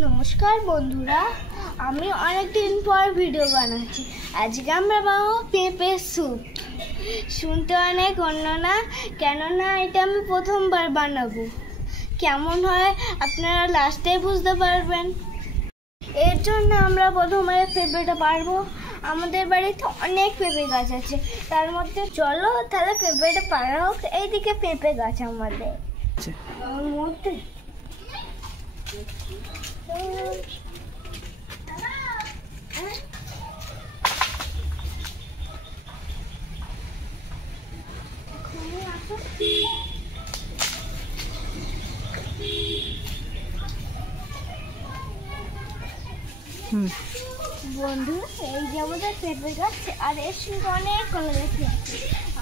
নমস্কার বন্ধুরা, আমি অনেকদিন পর ভিডিও বানাচ্ছি। আজকে আমরা বানাবো পেঁপের স্যুপ। শুনতে অনেক অন্য না, কেননা এটা আমি প্রথমবার বানাবো। কেমন হয় আপনারা লাস্টে বুঝতে পারবেন। এর জন্য আমরা প্রথমে পেঁপেটা পারবো। আমাদের বাড়িতে অনেক পেঁপে গাছ আছে, তার মধ্যে চলো তাহলে পেঁপেটা পাড়া হোক। এইদিকে পেঁপে গাছ আমাদের মধ্যে। বন্ধু, এই যে আমাদের পেঁপে গাছ, আর এর সঙ্গে অনেক কলা গাছ আছে।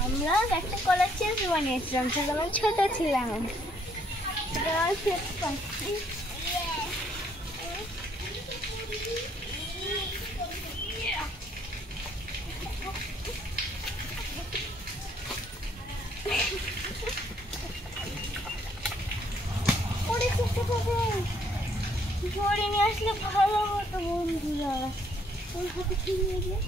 আমরা একটা কলার চিপস বানিয়েছিলাম যখন আমি ছোট ছিলাম। পাচ্ছি ধরে নিয়ে আসলে ভালো হতো বন্ধুরা। তোর হাতে ফিরিয়ে দিয়ে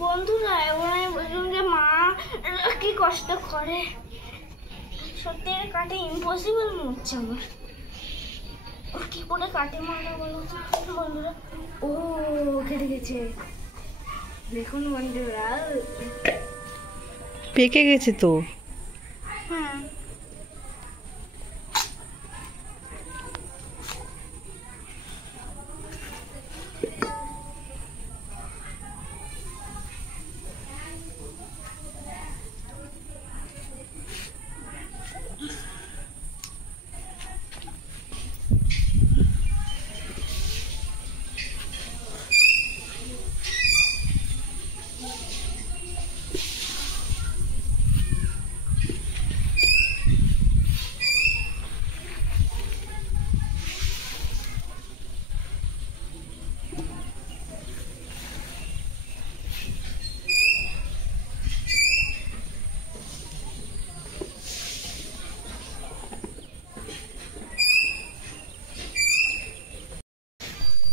বন্ধুরা, এখন আমি বুঝলাম যে মা কি কষ্ট করে। সত্যি কাটে ইম্পসিবল মনে হচ্ছে আমার। কি করে কাটে মারা বলো বন্ধুরা। ও কেটে গেছে, দেখুন বন্ধুরা, পেকে গেছে তো। হ্যাঁ,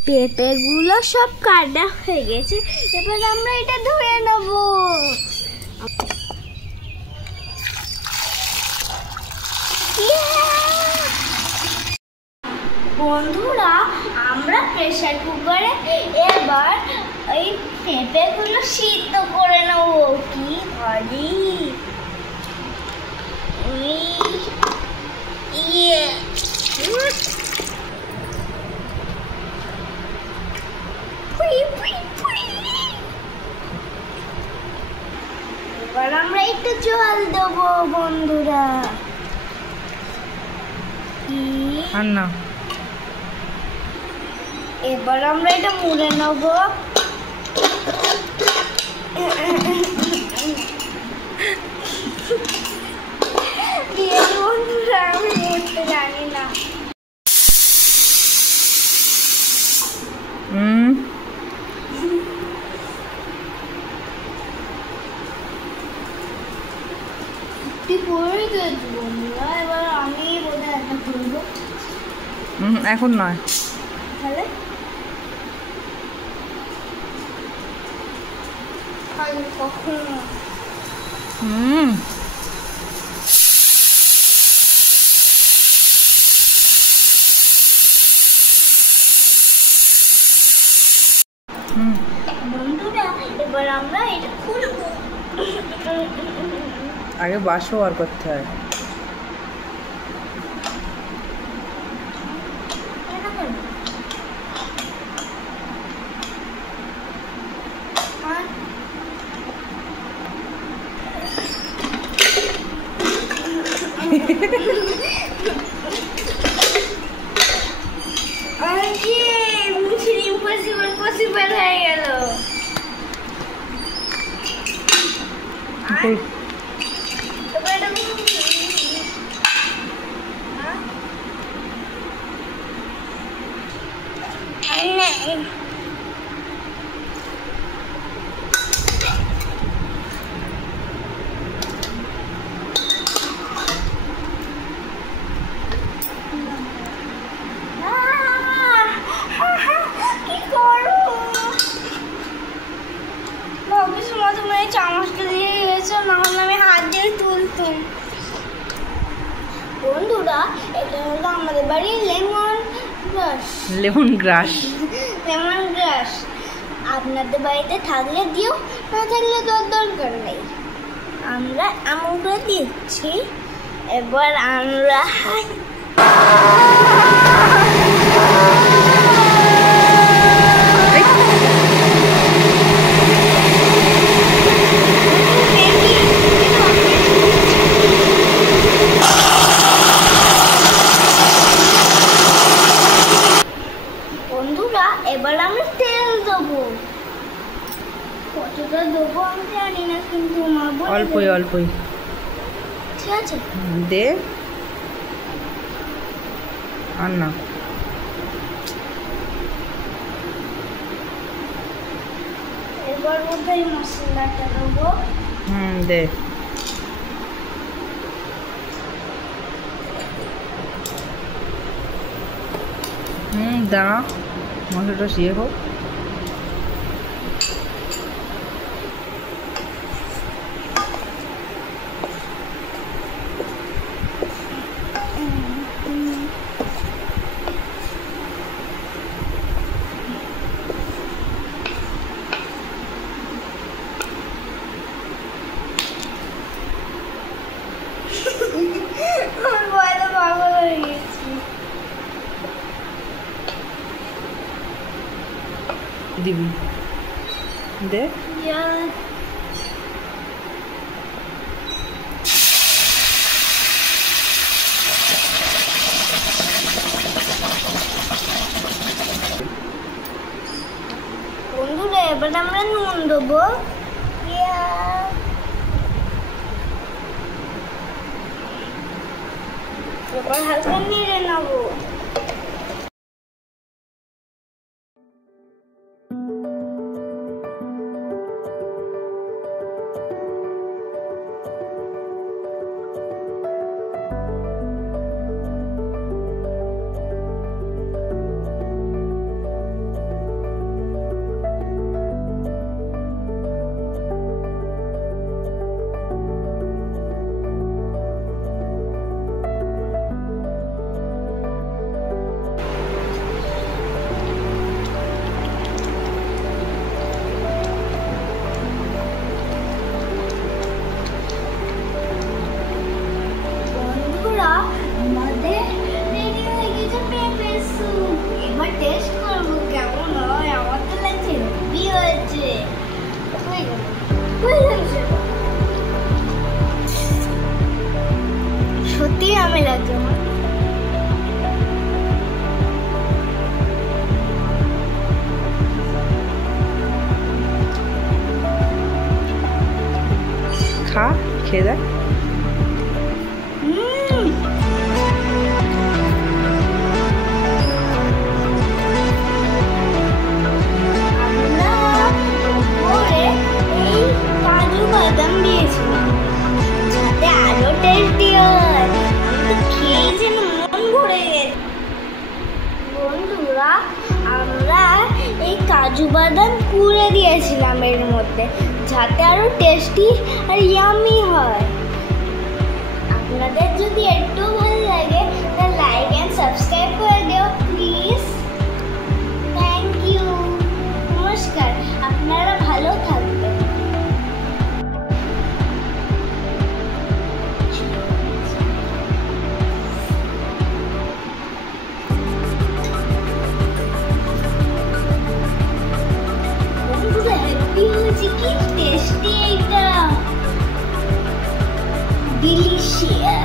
পেঁপেগুলো সব কাটা হয়ে গেছে। এবার আমরা এটা ধুয়ে নেব। বন্ধুরা, আমরা প্রেসার কুকারে এবার এই পেঁপেগুলো সিদ্ধ করে নেব। কি ভারী এবার আমরা একটু জল দেবো বন্ধুরা। আর না, এবার আমরা এটা মুড়ে নেবো। বন্ধুরা, আমি মুড়তে জানি না। বন্ধুরা, এবার আমি বোধহয় একটা করবো। এখন নয়, তাহলে কখন? বন্ধুরা, এবার আমরা এটা খুলবো। আগে বাসো আর করতে হয়। পসিবল হয়ে গেল। চামচটা দিয়ে গেছো, নাহলে আমি হাত দিয়ে তুলতুম। বন্ধুরা, এটা হলো আমাদের বাড়ির লেমন গ্রাস। লেমন গ্রাস। লেমন গ্রাস আপনাদের বাড়িতে থাকলে দিও, না থাকলে দরকার নেই। আমরা এমন করে দিচ্ছি। এবার আমরা এবার আমরা তেল দেবো। কতটা দেবো আমি জানি না, কিন্তু অল্পই অল্পই। ঠিক আছে, দে আর না। এবার ওটাই মশলাটা দেবো। দে। দাঁড়া, মশলাটা শিয়ে হোক। দিবি দে। বন্ধুরা, এবার আমরা নুন দেবো। এবার হালকা নেড়ে নেবো। আমাদের রেডি হয়ে গেছে পেঁপে স্যুপ। এবার টেস্ট করবো কেমন হয়। আমার তো লাগছে হেভি হয়েছে। সত্যি আমি লাগছে আমার। খা, খেয়ে দেখ। বন্ধুরা, আমরা এই কাজু বাদাম কুড়ে দিয়েছিলাম এর মধ্যে, যাতে আরো টেস্টি আর ইয়ামি হয়। আপনাদের যদি একটু ভালো লাগে তাহলে লাইক এন্ড সাবস্ক্রাইব করে দিও প্লিজ। Thank you. নমস্কার, আপনারা ভালো থাকবেন। ডিলিশিয়াস।